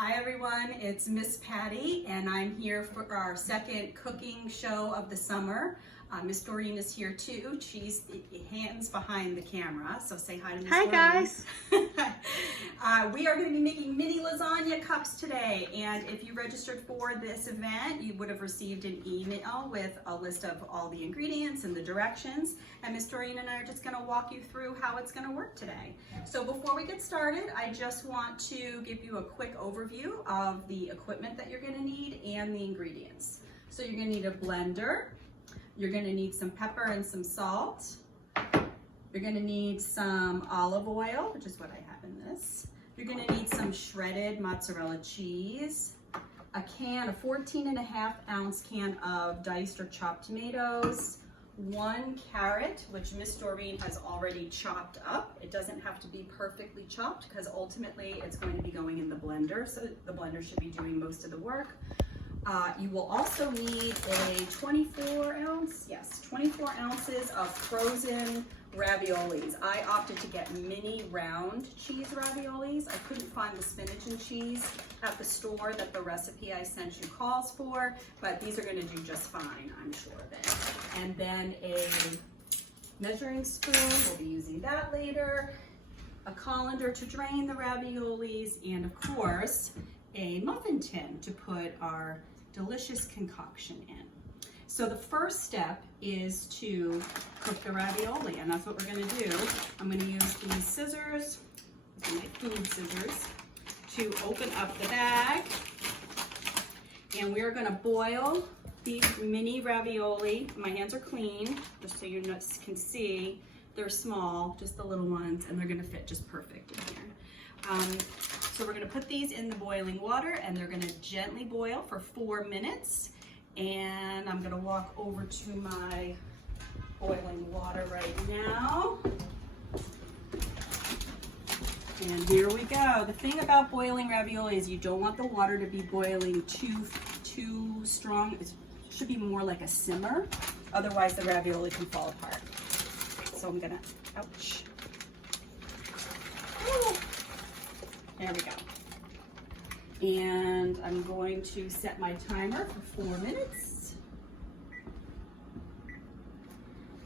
Hi everyone, it's Miss Patty and I'm here for our second cooking show of the summer. Miss Doreen is here too. She's hands behind the camera, so say hi to Miss Doreen. Hi guys. We are going to be making mini lasagna cups today, and if you registered for this event, you would have received an email with a list of all the ingredients and the directions, and Miss Doreen and I are just going to walk you through how it's going to work today. So before we get started, I just want to give you a quick overview of the equipment that you're going to need and the ingredients. So you're going to need a blender. You're going to need some pepper and some salt. You're going to need some olive oil, which is what I have in this. You're going to need some shredded mozzarella cheese, a 14.5 ounce can of diced or chopped tomatoes, 1 carrot, which Miss Doreen has already chopped up. It doesn't have to be perfectly chopped because ultimately it's going to be going in the blender, so the blender should be doing most of the work. You will also need a 24 ounces of frozen raviolis. I opted to get mini round cheese raviolis. I couldn't find the spinach and cheese at the store that the recipe I sent you calls for, but these are going to do just fine, I'm sure of it. And then a measuring spoon, we'll be using that later, a colander to drain the raviolis, and of course, a muffin tin to put our delicious concoction in. So the first step is to cook the ravioli, and that's what we're going to do. I'm going to use these scissors, my food scissors, to open up the bag, and we're going to boil these mini ravioli. My hands are clean, just so you can see. They're small, just the little ones, and they're going to fit just perfect in here. So we're going to put these in the boiling water, and they're going to gently boil for 4 minutes. And I'm going to walk over to my boiling water right now. And here we go. The thing about boiling ravioli is you don't want the water to be boiling too strong. It should be more like a simmer. Otherwise the ravioli can fall apart. So I'm going to, ouch. Woo. There we go. And I'm going to set my timer for 4 minutes.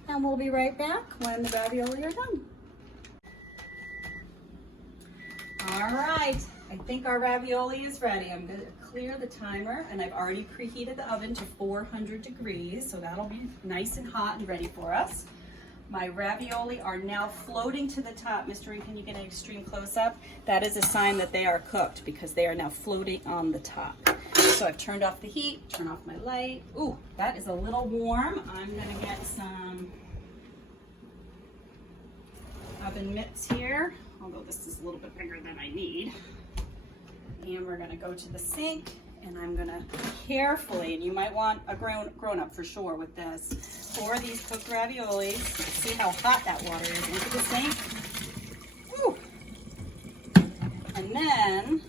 And we'll be right back when the ravioli are done. All right, I think our ravioli is ready. I'm going to clear the timer, and I've already preheated the oven to 400 degrees, so that'll be nice and hot and ready for us. My ravioli are now floating to the top. Mr. Doreen, can you get an extreme close-up? That is a sign that they are cooked because they are now floating on the top. So I've turned off the heat, turn off my light. Ooh, that is a little warm. I'm gonna get some oven mitts here, although this is a little bit bigger than I need. And we're gonna go to the sink, and I'm gonna carefully, and you might want a grown-up for sure with this, pour these cooked raviolis. See how hot that water is into the sink? Woo. And then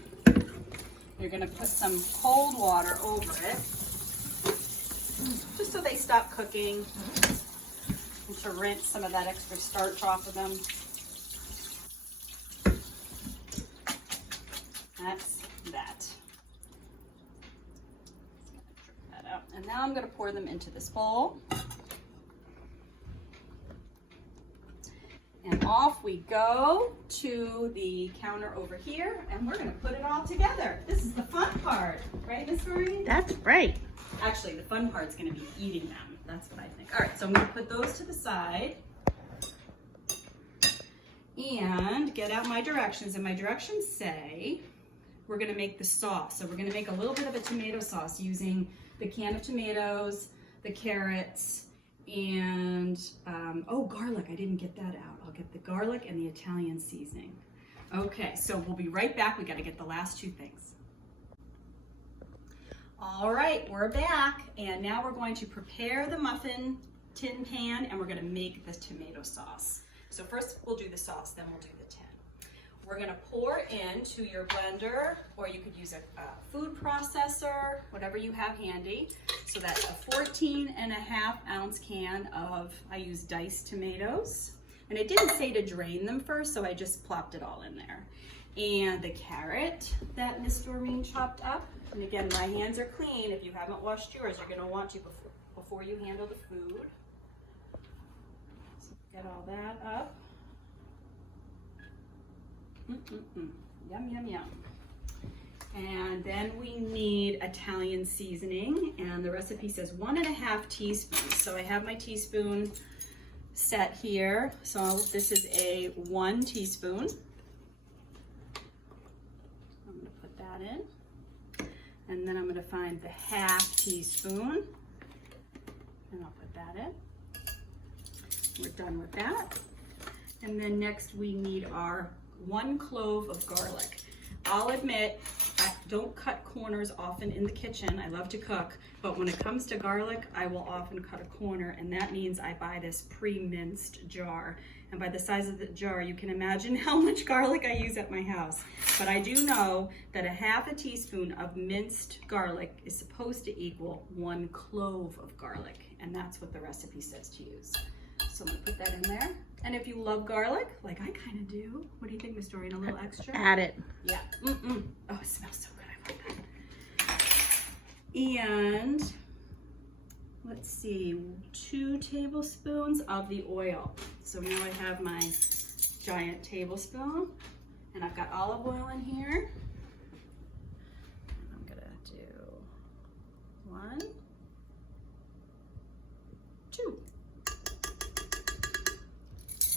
you're gonna put some cold water over it, just so they stop cooking, and to rinse some of that extra starch off of them. That's that. And now I'm going to pour them into this bowl. And off we go to the counter over here, and we're going to put it all together. This is the fun part, right, Miss Doreen? That's right. Actually, the fun part's going to be eating them. That's what I think. All right, so I'm going to put those to the side and get out my directions. And my directions say we're going to make the sauce. So we're going to make a little bit of a tomato sauce using the can of tomatoes, the carrots, and garlic. I didn't get that out. I'll get the garlic and the Italian seasoning. Okay, so we'll be right back. We got to get the last 2 things. All right, we're back, and now we're going to prepare the muffin tin pan, and we're going to make the tomato sauce. So first we'll do the sauce, then we'll do the tin. We're going to pour into your blender, or you could use a food processor, whatever you have handy. So that's a 14.5 ounce can of, I use diced tomatoes. And it didn't say to drain them first, so I just plopped it all in there. and the carrot that Miss Doreen chopped up. And again, my hands are clean. If you haven't washed yours, you're gonna want to before you handle the food. So get all that up. Yum, yum, yum. And then we need Italian seasoning, and the recipe says 1.5 teaspoons. So I have my teaspoon set here. So this is a 1 teaspoon. I'm gonna put that in. And then I'm gonna find the 1/2 teaspoon, and I'll put that in. We're done with that. And then next we need our 1 clove of garlic. I'll admit, I don't cut corners often in the kitchen. I love to cook, but when it comes to garlic, I will often cut a corner, and that means I buy this pre-minced jar. And by the size of the jar, you can imagine how much garlic I use at my house. But I do know that 1/2 teaspoon of minced garlic is supposed to equal 1 clove of garlic, and that's what the recipe says to use. So I'm gonna put that in there. And if you love garlic, like I kind of do, what do you think, Miss Doreen? A little extra? Add it. Yeah. Oh, it smells so good. I love that. And let's see, 2 tablespoons of the oil. So now I have my giant tablespoon, and I've got olive oil in here. And I'm gonna do 1, 2.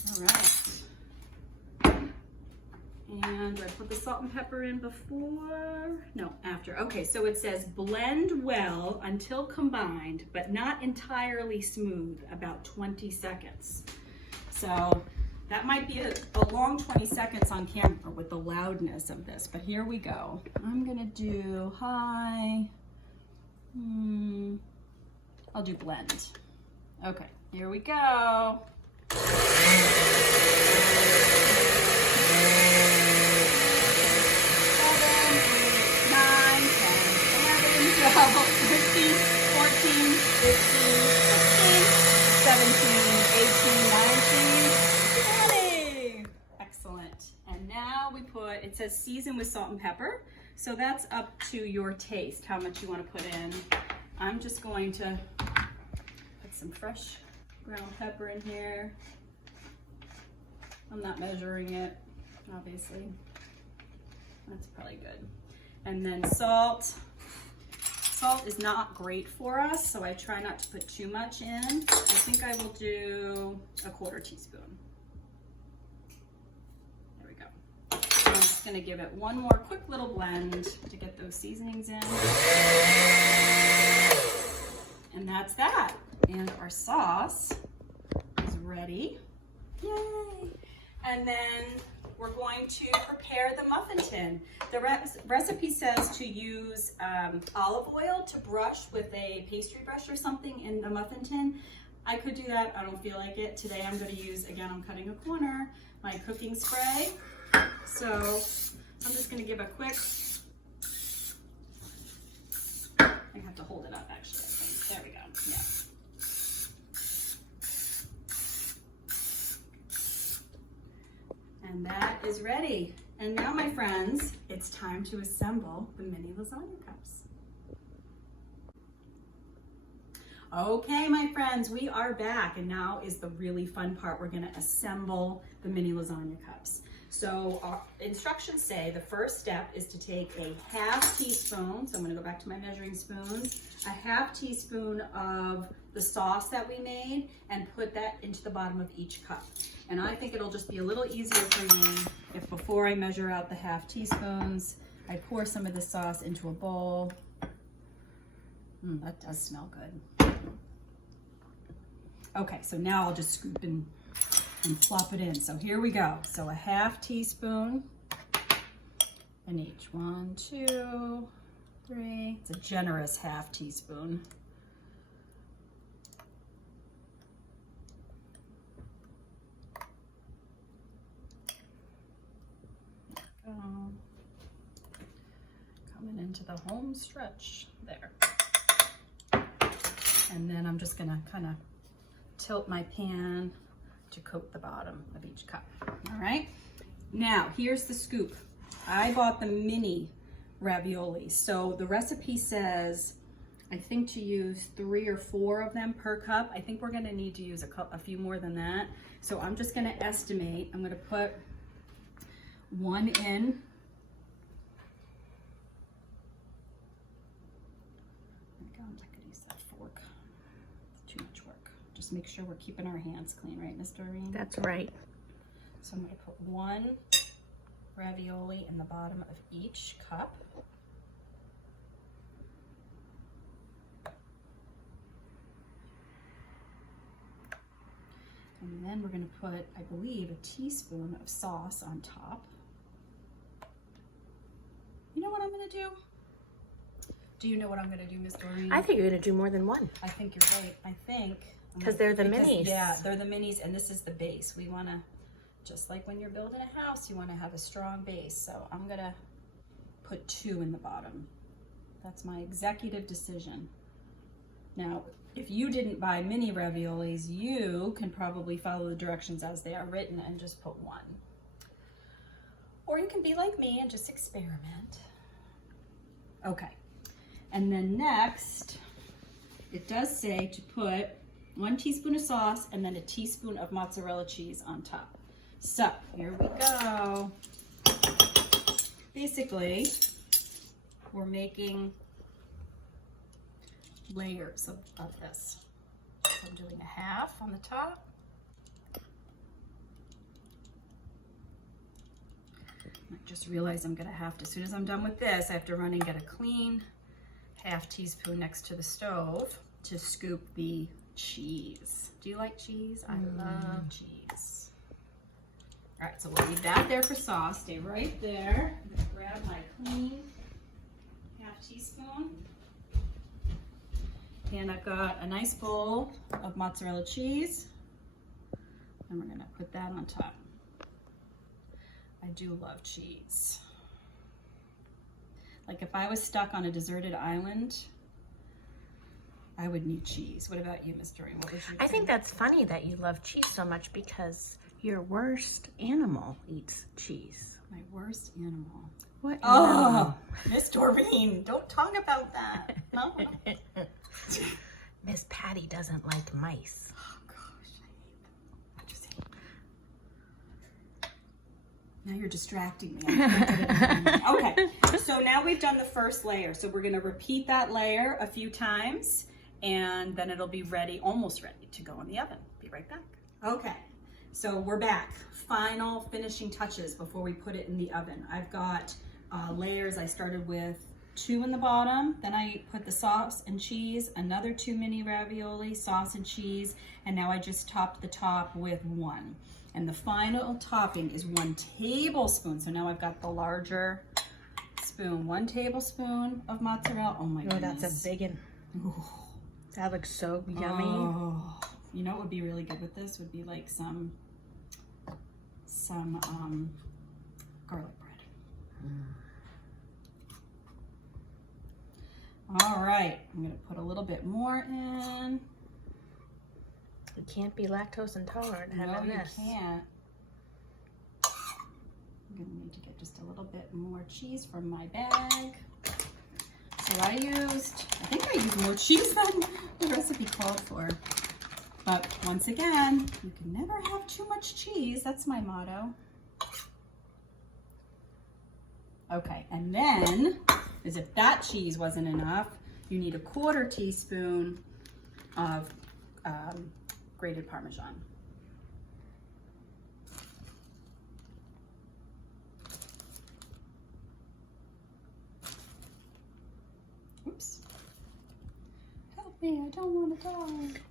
All right. And I put the salt and pepper in before? No, after. Okay, so it says blend well until combined, but not entirely smooth, about 20 seconds. So that might be a long 20 seconds on camera with the loudness of this, but here we go. I'm gonna do high. I'll do blend. Okay, here we go. 7, 9, 10, 11, 12, 13, 14, 15, 16, 17, 18, 19, 20. Excellent. And now we put, it says season with salt and pepper. So that's up to your taste, how much you want to put in. I'm just going to put some fresh ground pepper in here. I'm not measuring it, obviously. That's probably good. And then salt. Salt is not great for us, so I try not to put too much in. I think I will do 1/4 teaspoon. There we go. I'm just gonna give it one more quick little blend to get those seasonings in. And that's that. And our sauce is ready. Yay! And then we're going to prepare the muffin tin. The recipe says to use olive oil to brush with a pastry brush or something in the muffin tin. I could do that, I don't feel like it. Today I'm gonna use, again, I'm cutting a corner, my cooking spray. So I'm just gonna give a quick, I have to hold it up actually, I think. There we go, yeah. And that is ready. And now, my friends, it's time to assemble the mini lasagna cups. Okay, my friends, we are back, and now is the really fun part. We're gonna assemble the mini lasagna cups. So our instructions say the first step is to take a 1/2 teaspoon, so I'm gonna go back to my measuring spoons, a 1/2 teaspoon of the sauce that we made and put that into the bottom of each cup. And I think it'll just be a little easier for me if before I measure out the 1/2 teaspoons, I pour some of the sauce into a bowl. That does smell good. Okay, so now I'll just scoop and plop it in. So here we go. So a 1/2 teaspoon in each. 1, 2, 3. It's a generous 1/2 teaspoon. Coming into the home stretch there. And then I'm just gonna kind of tilt my pan to coat the bottom of each cup. All right, now here's the scoop. I bought the mini ravioli. So the recipe says, I think to use 3 or 4 of them per cup. I think we're gonna need to use a few more than that. So I'm just gonna estimate. I'm gonna put 1 in. I'm not gonna use that fork. It's too much work. Just make sure we're keeping our hands clean, right, Miss Doreen? That's right. So I'm gonna put 1 ravioli in the bottom of each cup. And then we're gonna put, I believe, a teaspoon of sauce on top. You know what I'm gonna do? Do you know what I'm gonna do, Miss Doreen? I think you're gonna do more than 1. I think you're right. I think. Because they're the minis. Yeah, they're the minis, and this is the base. We wanna, just like when you're building a house, you wanna have a strong base. So I'm gonna put 2 in the bottom. That's my executive decision. Now, if you didn't buy mini raviolis, you can probably follow the directions as they are written and just put 1. Or you can be like me and just experiment. Okay. And then next, it does say to put 1 teaspoon of sauce and then a teaspoon of mozzarella cheese on top. So here we go. Basically, we're making layers of this. So I'm doing a half on the top. I just realized I'm gonna have to, as soon as I'm done with this, I have to run and get a clean half teaspoon next to the stove to scoop the cheese. Do you like cheese? I love cheese. All right, so we'll leave that there for sauce. Stay right there. I'm gonna grab my clean half teaspoon. And I've got a nice bowl of mozzarella cheese. And we're gonna put that on top. I do love cheese. Like if I was stuck on a deserted island, I would need cheese. What about you, Miss Doreen? What would you I think that's funny that you love cheese so much because your worst animal eats cheese. My worst animal. What Oh, Miss Doreen, don't talk about that. No. Miss Patty doesn't like mice. Oh gosh, I hate them. I just hate them. Now you're distracting me. Okay, so now we've done the first layer. So we're gonna repeat that layer a few times and then it'll be ready, almost ready to go in the oven. Be right back. Okay, so we're back. Final finishing touches before we put it in the oven. I've got layers. I started with 2 in the bottom, then I put the sauce and cheese, another 2 mini ravioli, sauce and cheese, and now I just topped the top with 1. And the final topping is 1 tablespoon. So now I've got the larger spoon. 1 tablespoon of mozzarella. Oh my goodness. That's a big one. Ooh. That looks so yummy. Oh. You know what would be really good with this? Would be like some garlic bread. All right, I'm gonna put a little bit more in. You can't be lactose intolerant having this. No, you can't. I'm gonna need to get just a little bit more cheese from my bag. So I think I used more cheese than the recipe called for. But once again, you can never have too much cheese. That's my motto. Okay, and then, as if that cheese wasn't enough, you need a 1/4 teaspoon of grated Parmesan. Oops. Help me, I don't want to die.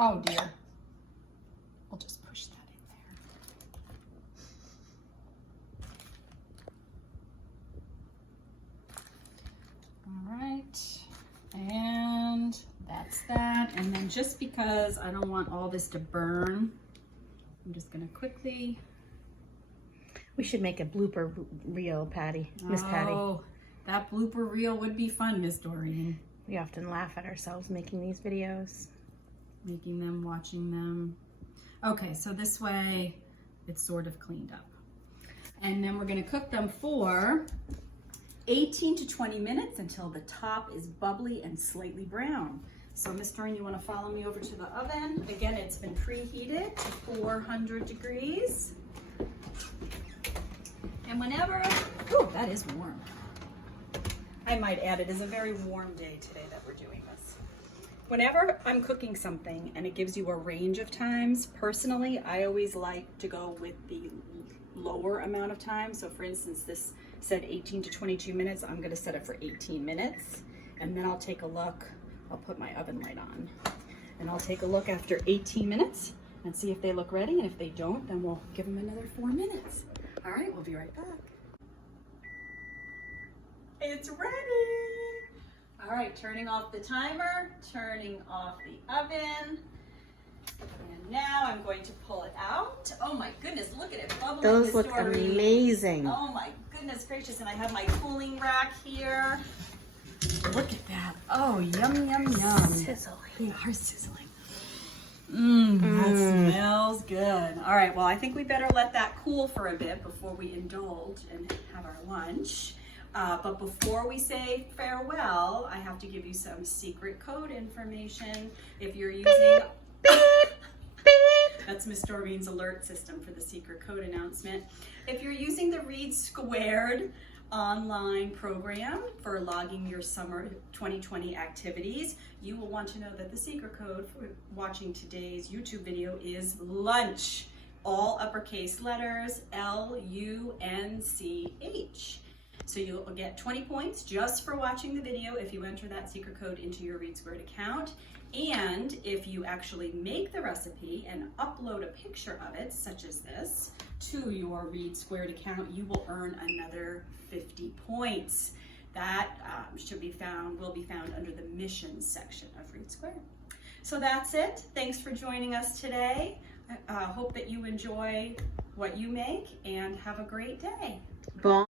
Oh dear. I'll just push that in there. All right, and that's that. And then just because I don't want all this to burn, I'm just gonna quickly. We should make a blooper reel, Patty, Miss Patty. Oh, that blooper reel would be fun, Miss Doreen. We often laugh at ourselves making these videos. making them, watching them. Okay, so this way it's sort of cleaned up. And then we're gonna cook them for 18 to 20 minutes until the top is bubbly and slightly brown. So Miss Doreen, you wanna follow me over to the oven? Again, it's been preheated to 400 degrees. And whenever, oh, that is warm. I might add, it is a very warm day today that we're doing this. Whenever I'm cooking something and it gives you a range of times, personally, I always like to go with the lower amount of time. So for instance, this said 18 to 22 minutes. I'm gonna set it for 18 minutes. And then I'll take a look. I'll put my oven light on. And I'll take a look after 18 minutes and see if they look ready. And if they don't, then we'll give them another 4 minutes. All right, we'll be right back. It's ready. All right, turning off the timer, turning off the oven. And now I'm going to pull it out. Oh my goodness, look at it bubbling. Those look amazing. Oh my goodness gracious, and I have my cooling rack here. Look at that. Oh, yum, yum, yum. Sizzling. They are sizzling. That smells good. All right, well, I think we better let that cool for a bit before we indulge and have our lunch. But before we say farewell, I have to give you some secret code information. If you're using... That's Miss Doreen's alert system for the secret code announcement. If you're using the Read Squared online program for logging your summer 2020 activities, you will want to know that the secret code for watching today's YouTube video is LUNCH. All uppercase letters, LUNCH. So you'll get 20 points just for watching the video if you enter that secret code into your Read Squared account. And if you actually make the recipe and upload a picture of it, such as this, to your Read Squared account, you will earn another 50 points. That will be found under the missions section of Read Squared. So that's it. Thanks for joining us today. I hope that you enjoy what you make and have a great day. Bon.